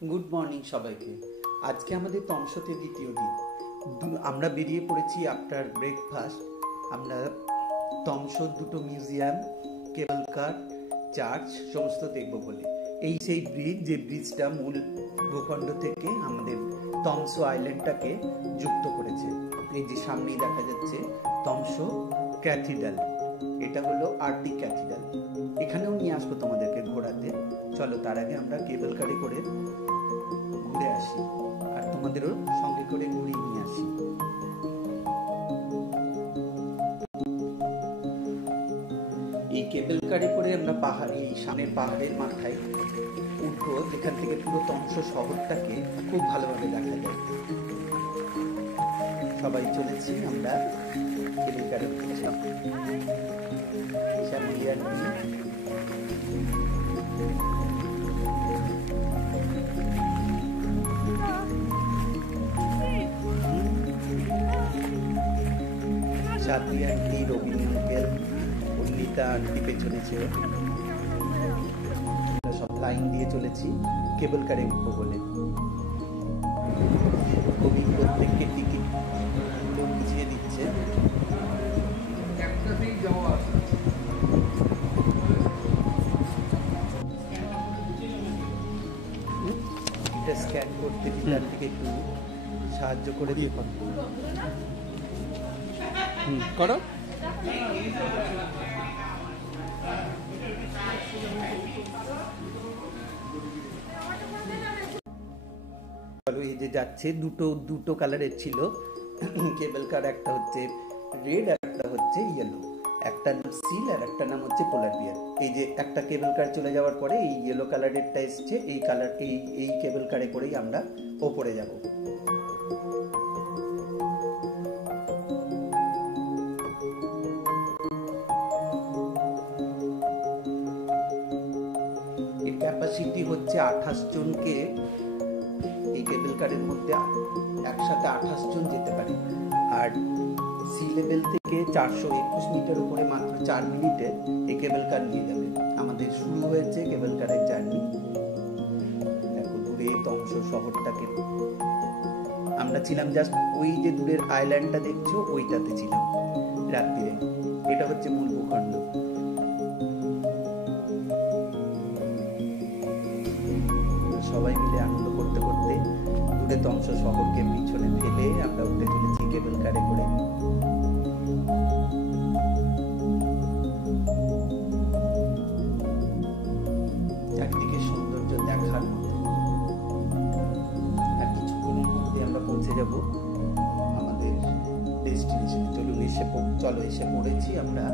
Good morning সবাইকে। আজকে আমাদের তমসতে দ্বিতীয় দিন। আমরা বেরিয়ে পড়েছি আফটার ব্রেকফাস্ট। আমরা তমসর দুটো মিউজিয়াম, কেবল কার, চার্চ সমস্ত দেখব বলে। এই সেই ব্রিজ, যে ব্রিজটা মূল ভূখণ্ড থেকে আমাদের তমসো আইল্যান্ডটাকে যুক্ত করেছে। এই যে সামনেই দেখা যাচ্ছে তমসো ক্যাথিড্রাল, এটা হলো আরটি ক্যাথিড্রাল। এখানেও নিয়ে আসবো তোমাদেরকে ঘোরাতে। চলো, তার আগে আমরা কেবল কারে করে ঘুরে আসি আর তোমাদেরও সঙ্গে করে ঘুরিয়ে নিয়ে আসি। এই কেবল কারে করে আমরা এই সামনের পাহাড়ের মাথায় উঠবো, যেখান থেকে পুরো তমসো শহরটাকে খুব ভালোভাবে দেখা যায়। সবাই চলেছি আমরা কেবল কারে সাথী আন্টি, রবীন্দ্র আঙ্কেল, অন্বিতা আন্টি পেছনে ছিল। সব লাইন দিয়ে চলেছি কেবল কারে উঠবো বলে। কবি প্রত্যেককে টিকিট বুঝিয়ে দিচ্ছে। এটা স্ক্যান করতে টিকার থেকে একটু সাহায্য করে দিয়ে করো। এই যে যাচ্ছে, দুটো কালারের ছিল কেবল কার। একটা হচ্ছে রেড আর একটা হচ্ছে ইয়েলো। একটা নাম সিল আর একটা নাম হচ্ছে পোলার বিয়ার। এই যে একটা কেবল কার চলে যাওয়ার পরে এই ইয়েলো কালারেরটা এসছে। এই কালার এই কেবল কারে করেই আমরা ওপরে যাব। ক্যাপাসিটি হচ্ছে 28 জনকে এই কেবল কারের মধ্যে একসাথে 28 জন যেতে পারে। আর সি লেভেল থেকে 421 মিটার উপরে মাত্র 4 মিনিটে এই কেবল কার নিয়ে যাবে। আমাদের শুরু হয়েছে কেবল কারের জার্নি। দেখো দূরে তমসো শহরটাকে। আমরা ছিলাম জাস্ট ওই যে দূরের আইল্যান্ডটা দেখছো, ওইটাতে ছিলাম রাত্রিরে। এটা হচ্ছে মূল ভূখণ্ড। সবাই মিলে আনন্দ করতে করতে দূরে তমসো শহরকে পিছনে ফেলে আমরা উঠে চলেছি কেবল কারে করে। চারদিকে সৌন্দর্য দেখার মতো। আর কিছুক্ষণের মধ্যে আমরা পৌঁছে যাব আমাদের ডেস্টিনেশনে। চলো এসে পড়েছি আমরা।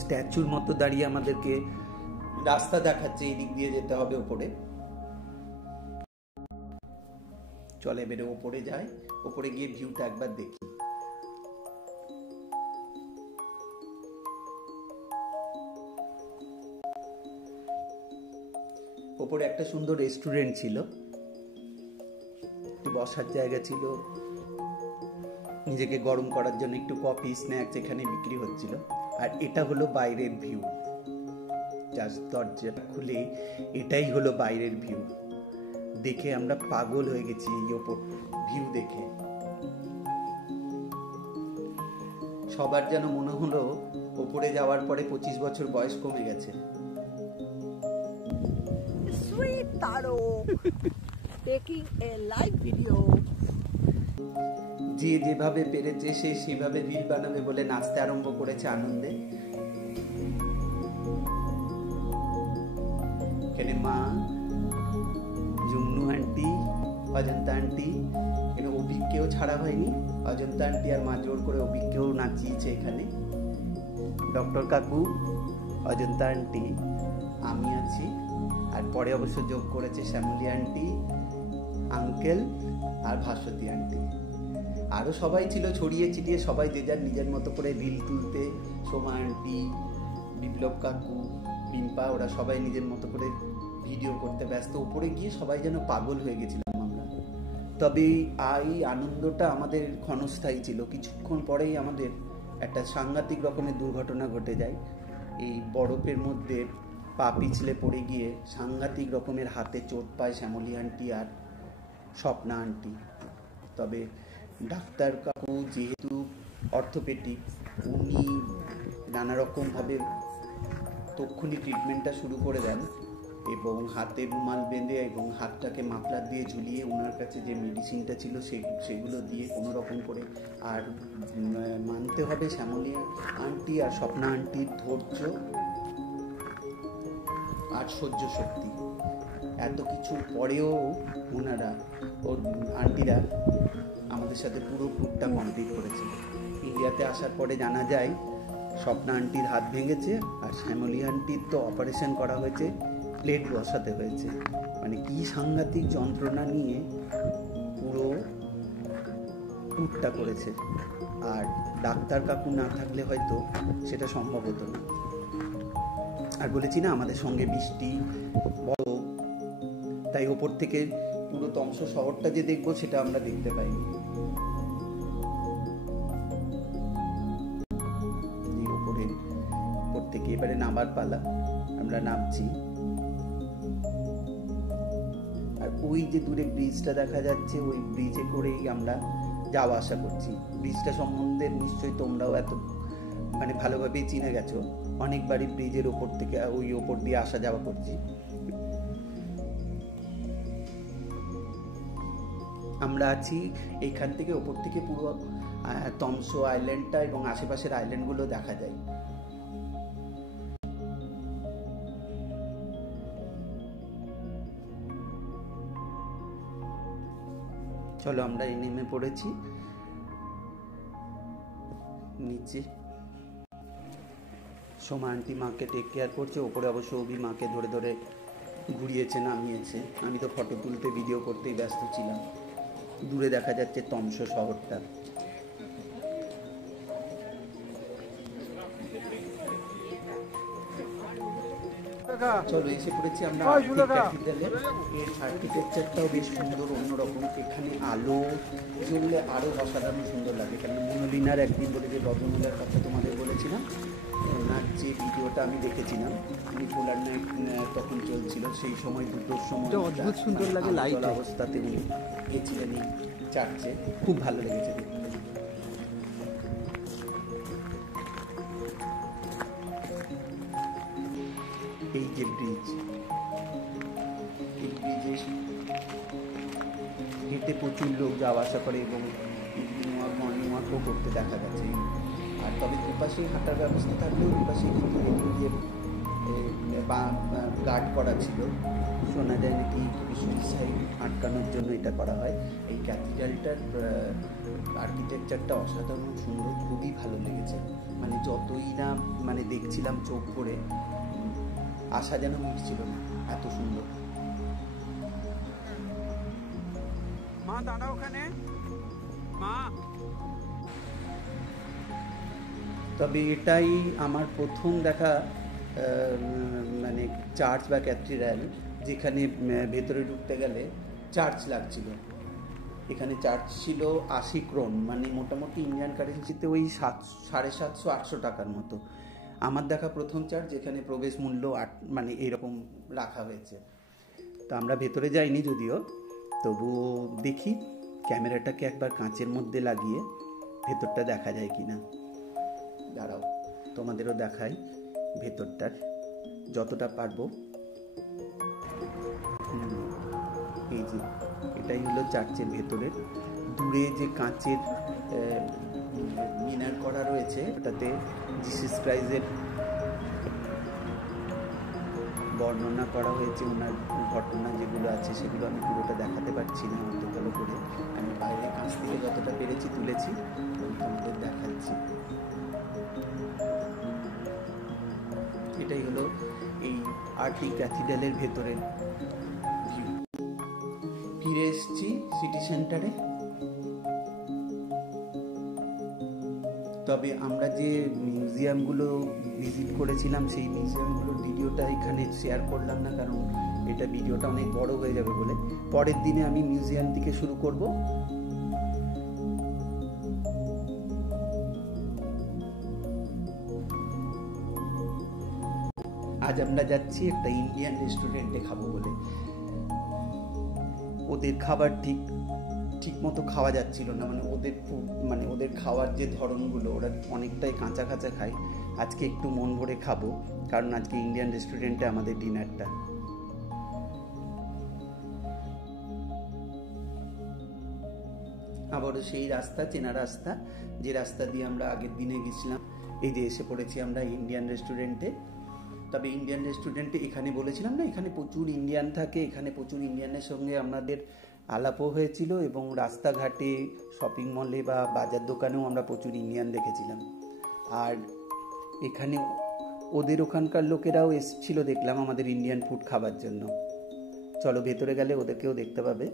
স্ট্যাচুর মতো দাঁড়িয়ে আমাদেরকে রাস্তা দেখাচ্ছে, এই দিক দিয়ে যেতে হবে ওপরে। চলে বেরো ওপরে যাই, ওপরে গিয়ে ভিউটা একবার দেখি। ওপরে একটা সুন্দর রেস্টুরেন্ট ছিল, একটু বসার জায়গা ছিল, নিজেকে গরম করার জন্য একটু কফি স্ন্যাক্স এখানে বিক্রি হচ্ছিল। আর এটা হলো বাইরের ভিউ। জাস্ট দরজাটা খুলে এটাই হলো বাইরের ভিউ। দেখে আমরা পাগল হয়ে গেছি এই ওপর ভিউ দেখে। সবার যেন মনে হলো ওপরে যাওয়ার পরে 25 বছর বয়স কমে গেছে। Sweet Taro taking a live video. যে যেভাবে পেরেছে সে সেভাবে রিল বানাবে বলে নাচতে আরম্ভ করেছে আনন্দে। এখানে মা, জুমনু আন্টি, অজন্তা আন্টি, এখানে অভিককেও ছাড়া হয়নি। অজন্তা আন্টি আর মা জোর করে অভিককেও নাচিয়েছে এখানে। ডক্টর কাকু, অজন্তা আন্টি, আমি আছি। আর পরে অবশ্য যোগ করেছে শ্যামলী আন্টি, আঙ্কেল আর ভাস্বতী আন্টি। আরও সবাই ছিল ছড়িয়ে ছিটিয়ে, সবাই যে যার নিজের মতো করে রিল তুলতে। সোমা আন্টি, বিপ্লব কাকু, বিম্পা, ওরা সবাই নিজের মতো করে ভিডিও করতে ব্যস্ত। উপরে গিয়ে সবাই যেন পাগল হয়ে গেছিলাম আমরা। তবে এই আনন্দটা আমাদের ক্ষণস্থায়ী ছিল। কিছুক্ষণ পরেই আমাদের একটা সাংঘাতিক রকমের দুর্ঘটনা ঘটে যায়। এই বরফের মধ্যে পা পিছলে পড়ে গিয়ে সাংঘাতিক রকমের হাতে চোট পায় শ্যামলী আন্টি আর স্বপ্না আন্টি। তবে ডাক্তার কাকু যেহেতু অর্থোপেডিক, উনি নানা রকমভাবে তক্ষুনি ট্রিটমেন্টটা শুরু করে দেন এবং হাতে রুমাল বেঁধে এবং হাতটাকে মাফলার দিয়ে ঝুলিয়ে ওনার কাছে যে মেডিসিনটা ছিল সেগুলো দিয়ে কোনো রকম করে। আর মানতে হবে শ্যামলী আন্টি আর স্বপ্না আন্টির ধৈর্য আর সহ্য শক্তি। এত কিছুর পরেও ওনারা আন্টিরা আমাদের সাথে পুরো ট্যুরটা কমপ্লিট করেছে। ইন্ডিয়াতে আসার পরে জানা যায় স্বপ্না আন্টির হাত ভেঙেছে আর শ্যামলী আন্টির তো অপারেশন করা হয়েছে, প্লেট বসাতে হয়েছে। মানে কি সাংঘাতিক যন্ত্রণা নিয়ে পুরো ট্যুরটা করেছে। আর ডাক্তার কাকু না থাকলে হয়তো সেটা সম্ভব হতো না। আর বলেছি না আমাদের সঙ্গে বৃষ্টি বরফ, তাই ওপর থেকে পুরো তমস শহরটা যে দেখবো সেটা আমরা দেখতে পাইনি। ওপর থেকে এবারে নামার পালা, আমরা নামছি। আর ওই যে দূরে ব্রিজটা দেখা যাচ্ছে, ওই ব্রিজে করেই আমরা যাওয়া আসা করছি। ব্রিজটা সম্বন্ধে নিশ্চয়ই তোমরাও এত ভালোভাবেই চিনে গেছো। অনেকবারই ব্রিজের ওপর থেকে ওই ওপর দিয়ে আসা যাওয়া করছি। আমরা আছি এইখান থেকে ওপর থেকে পুরো তমসো আইল্যান্ডটা এবং আশেপাশের আইল্যান্ডগুলো দেখা যায়। চলো আমরা নেমে পড়েছি নিচে। সোমা আন্টি মাকে টেক কেয়ার করছে। ওপরে অবশ্য অভি মাকে ধরে ধরে ঘুরিয়েছে, নামিয়েছে। আমি তো ফটো তুলতে ভিডিও করতেই ব্যস্ত ছিলাম। দূরে দেখা যাচ্ছে তমসো শহরটা। চলো এসে পড়েছি আমরা ক্যাথিড্রালে। এর আর্কিটেকচারটাও বেশ সুন্দর, অন্যরকম। এখানে আলো জ্বললে আরও অসাধারণ সুন্দর লাগে। কারণ মনোলিনার একদিন বলে যে ভদ্রমহিলার কথা তোমাদের বলেছিলাম, ওনার যে ভিডিওটা আমি দেখেছিলাম, উনি পোলার নাইট তখন চলছিল, সেই সময় 2টোর সময় অদ্ভুত সুন্দর লাগে লাইট অবস্থাতে উনি গেছিলেন এই চার্চে। খুব ভালো লেগেছে দেখতে। এই যে ব্রিজ, এই ব্রিজে হেঁটে প্রচুর লোক যাওয়া আসা করে এবং মর্নিং ওয়াকও করতে দেখা গেছে। আর তবে দুপাশেই হাঁটার ব্যবস্থা থাকলেও দুপাশে কিন্তু রেলিংয়ের গার্ড করা ছিল। শোনা যায় নাকি সুইসাইড আটকানোর জন্য এটা করা হয়। এই ক্যাথিড্রালটার আর্কিটেকচারটা অসাধারণ সুন্দর, খুবই ভালো লেগেছে। যতই না দেখছিলাম চোখ ভরে, আশা যেন মিটছিল না, এত সুন্দর। মা দাঁড়া ওখানে, মা। তবে এটাই আমার প্রথম দেখা চার্চ বা ক্যাথিড্রাল যেখানে ভেতরে ঢুকতে গেলে চার্চ লাগছিল। এখানে চার্জ ছিল 80 ক্রোন, মোটামুটি ইন্ডিয়ান কারেন্সিতে ওই 750-800 টাকার মতো। আমার দেখা প্রথম চার্জ যেখানে প্রবেশ মূল্য এইরকম রাখা হয়েছে। তো আমরা ভেতরে যাইনি যদিও, তবুও দেখি ক্যামেরাটাকে একবার কাঁচের মধ্যে লাগিয়ে ভেতরটা দেখা যায় কিনা। দাঁড়াও তোমাদেরও দেখাই ভেতরটার যতটা পারবো। এই যে এটাই হলো চার্চের ভেতরের। দূরে যে কাঁচের মিনার করা রয়েছে, ওটাতে জিসাস ক্রাইস্টের বর্ণনা করা হয়েছে। ওনার ঘটনা যেগুলো আছে সেগুলো আমি পুরোটা দেখাতে পারছি না অত ভালো করে। আমি বাইরে কাছ থেকে যতটা পেরেছি তুলেছি, তোমাদের দেখাচ্ছি। এটাই হলো এই আর্টি ক্যাথিড্রালের ভেতরের ভিউ। ফিরে এসেছি সিটি সেন্টারে। তবে আমরা যে মিউজিয়ামগুলো ভিজিট করেছিলাম সেই মিউজিয়ামগুলোর ভিডিওটা এখানে শেয়ার করলাম না, কারণ এটা ভিডিওটা অনেক বড় হয়ে যাবে বলে। পরের দিনে আমি মিউজিয়াম থেকে শুরু করব। আজ আমরা যাচ্ছি একটা ইন্ডিয়ান রেস্টুরেন্টে খাবো বলে। ওদের খাবার ঠিক মতো খাওয়া যাচ্ছিল না, মানে ওদের খাওয়ার যে ধরনগুলো, ওরা অনেকটাই কাঁচা কাঁচা খায়। আজকে একটু মন ভরে খাবো, কারণ আজকে ইন্ডিয়ান রেস্টুরেন্টে আমাদের ডিনারটা। আবারও সেই রাস্তা, চেনা রাস্তা, যে রাস্তা দিয়ে আমরা আগের দিনে গেছিলাম। এই যে এসে পড়েছি আমরা ইন্ডিয়ান রেস্টুরেন্টে। তবে ইন্ডিয়ান রেস্টুরেন্টে এখানে বলেছিলাম না, এখানে প্রচুর ইন্ডিয়ান থাকে, এখানে প্রচুর ইন্ডিয়ানের সঙ্গে আমাদের আলাপও হয়েছিল, এবং রাস্তাঘাটে, শপিং মলে বা বাজার দোকানেও আমরা প্রচুর ইন্ডিয়ান দেখেছিলাম। আর এখানে ওদের ওখানকার লোকেরাও এসেছিল দেখলাম আমাদের ইন্ডিয়ান ফুড খাবার জন্য। চলো ভেতরে গেলে ওদেরকেও দেখতে পাবে।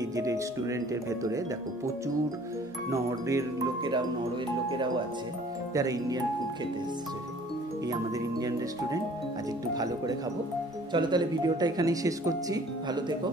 এই যে রেস্টুরেন্টের ভেতরে দেখো প্রচুর নরওয়ের লোকেরাও আছে যারা ইন্ডিয়ান ফুড খেতে এসেছে। এই আমাদের ইন্ডিয়ান রেস্টুরেন্ট। আজ একটু ভালো করে খাবো। চলো তাহলে ভিডিওটা এখানেই শেষ করছি। ভালো থেকো।